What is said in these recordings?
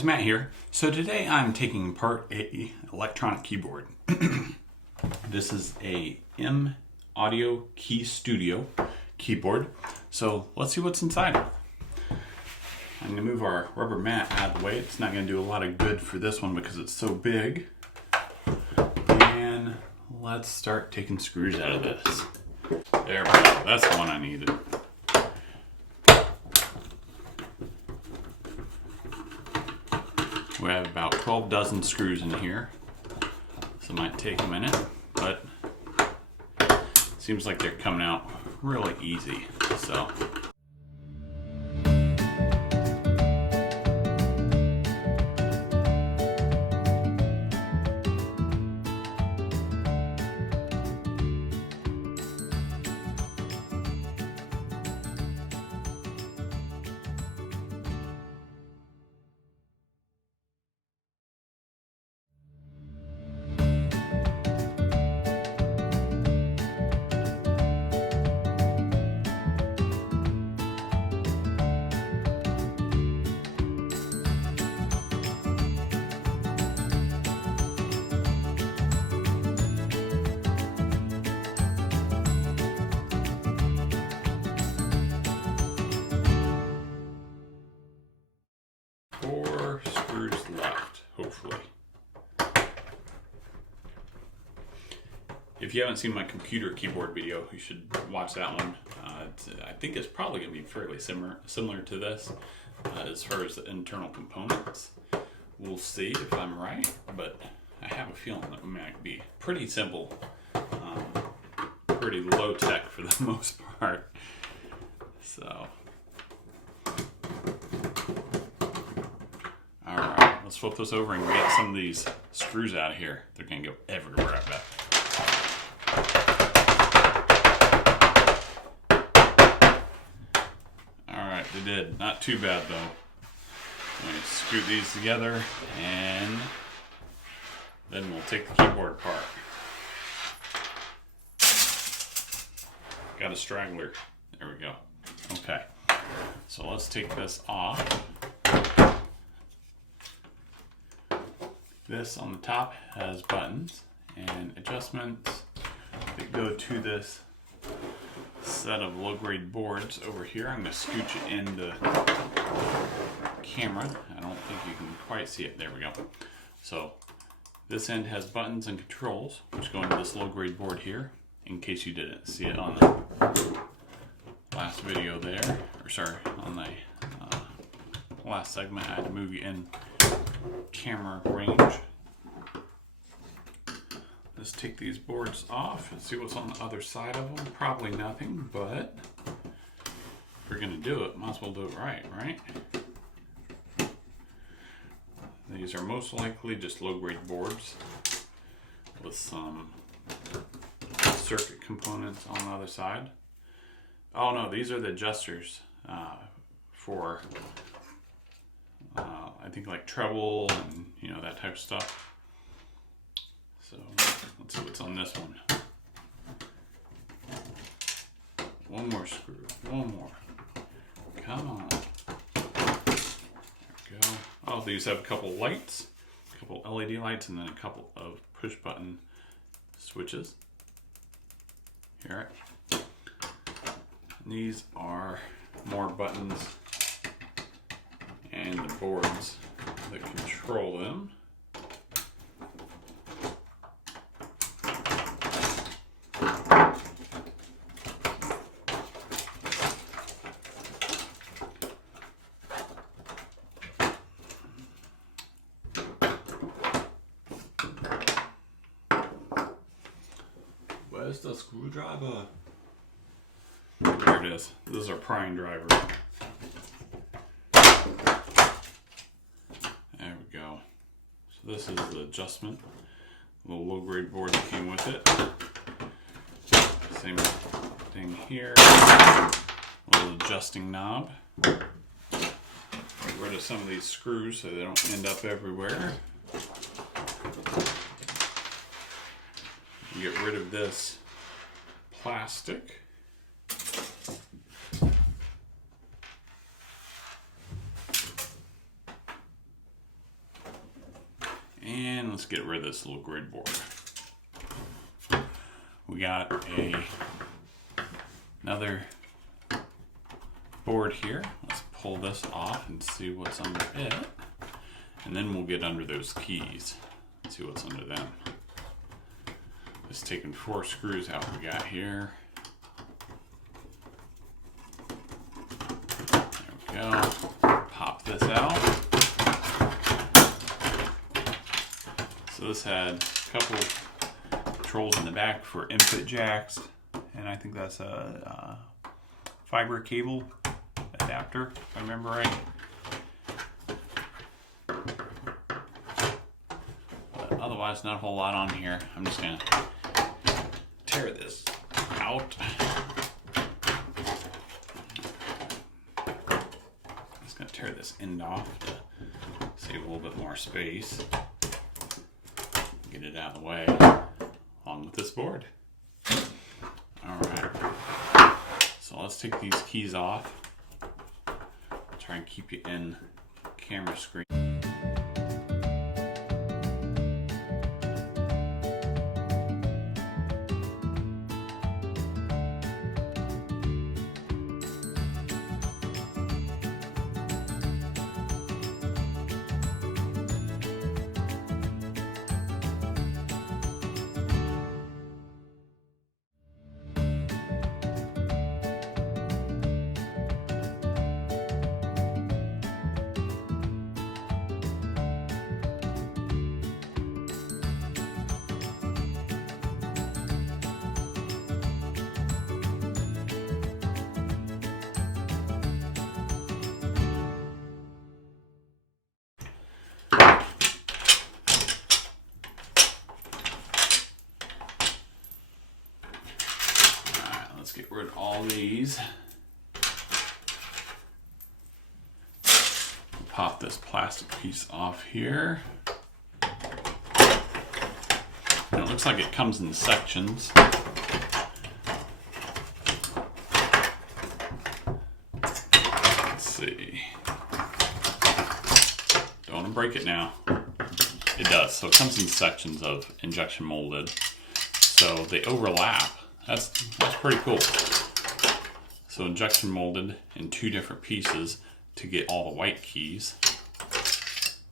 guys, Matt here. So today I'm taking apart a electronic keyboard. This is a M Audio Key Studio keyboard. So let's see what's inside. I'm going to move our rubber mat out of the way. It's not going to do a lot of good for this one because it's so big. And let's start taking screws out of this. There we go. That's the one I needed. We have about 12 dozen screws in here, so it might take a minute, but it seems like they're coming out really easy. So. Four screws left, hopefully. If you haven't seen my computer keyboard video, you should watch that one. I think it's probably going to be fairly similar to this as far as the internal components. We'll see if I'm right, but I have a feeling that it might be pretty simple, pretty low tech for the most part. So. Let's flip this over and get some of these screws out of here. They're going to go everywhere, I bet. Alright, they did. Not too bad, though. Let me screw these together, and then we'll take the keyboard apart. Got a straggler. There we go. Okay. So let's take this off. This on the top has buttons and adjustments that go to this set of low-grade boards over here. I'm going to scooch it in the camera. I don't think you can quite see it. There we go. So this end has buttons and controls, which go into this low-grade board here, in case you didn't see it on the last video there. Or sorry, on the last segment. I had to move you in camera range. Let's take these boards off and see what's on the other side of them. Probably nothing, but if we're going to do it, might as well do it right? These are most likely just low-grade boards with some circuit components on the other side. Oh no, these are the adjusters for I think like treble and that type of stuff. So let's see what's on this one. One more screw. One more. Come on. There we go. Oh, these have a couple lights, a couple LED lights, and then a couple of push button switches. Here. And these are more buttons and the boards that control them. Where's the screwdriver? There it is. This is our prying driver. There we go. So this is the adjustment. The low grade board that came with it. Same thing here. A little adjusting knob. Get rid of some of these screws so they don't end up everywhere. Get rid of this plastic. get rid of this little grid board. We got another board here. Let's pull this off and see what's under it. And then we'll get under those keys and see what's under them. Just taking 4 screws out we got here. There we go. Pop this out. So this had a couple controls in the back for input jacks, and I think that's a fiber cable adapter, if I remember right. But otherwise, not a whole lot on here. I'm just gonna tear this out. Just gonna tear this end off to save a little bit more space. Get it out of the way, along with this board. Alright, so let's take these keys off. Try and keep you in camera screen. Let's get rid of all these. Pop this plastic piece off here. And it looks like it comes in sections. Let's see. Don't want to break it now. It does. So it comes in sections of injection molded. So they overlap. That's pretty cool. So injection molded in 2 different pieces to get all the white keys.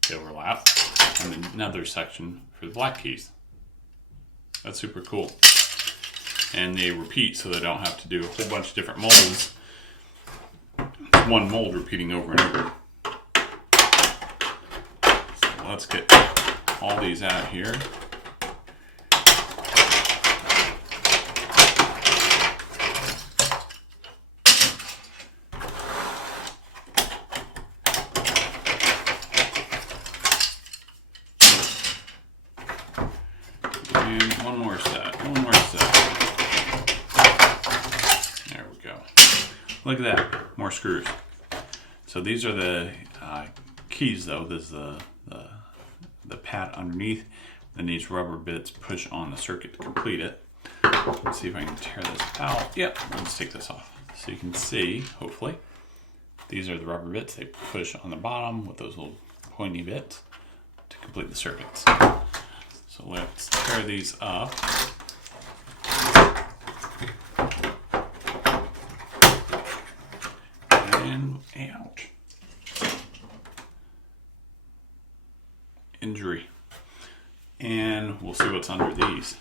They overlap. And then another section for the black keys. That's super cool. And they repeat, so they don't have to do a whole bunch of different molds. It's one mold repeating over and over. So let's get all these out here. And one more set. There we go. Look at that, more screws. So these are the keys though. This is the pad underneath. Then these rubber bits push on the circuit to complete it. Let's see if I can tear this out. Yep, let's take this off. So you can see, hopefully, these are the rubber bits. They push on the bottom with those little pointy bits to complete the circuits. So let's tear these up. And, ouch. Injury. And we'll see what's under these.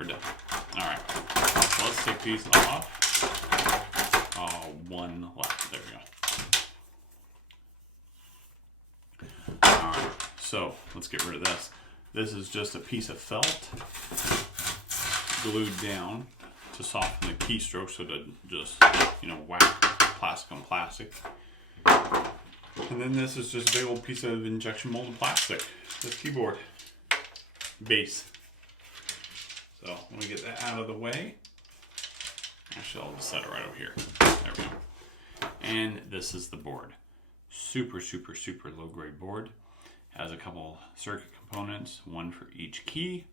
we're done. All right, so let's take these off. One left. There we go. All right, so let's get rid of this. This is just a piece of felt glued down to soften the keystroke so it doesn't just, whack plastic on plastic. And then this is just a big old piece of injection molded plastic. This keyboard base. So let me get that out of the way. Actually, I'll just set it right over here. There we go. And this is the board. Super, super, super low grade board. Has a couple circuit components, one for each key.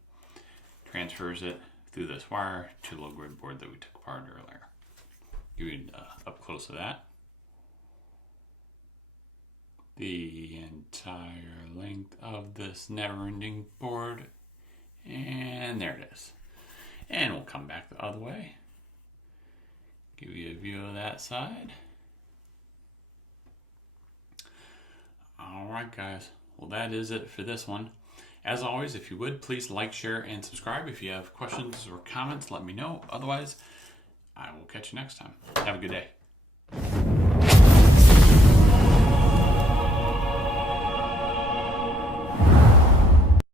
Transfers it through this wire to the low grade board that we took apart earlier. Give you up close of that. The entire length of this never-ending board. And there it is. And we'll come back the other way. Give you a view of that side. Alright guys, well that is it for this one. As always, if you would, please like, share, and subscribe. If you have questions or comments, let me know. Otherwise, I will catch you next time. Have a good day.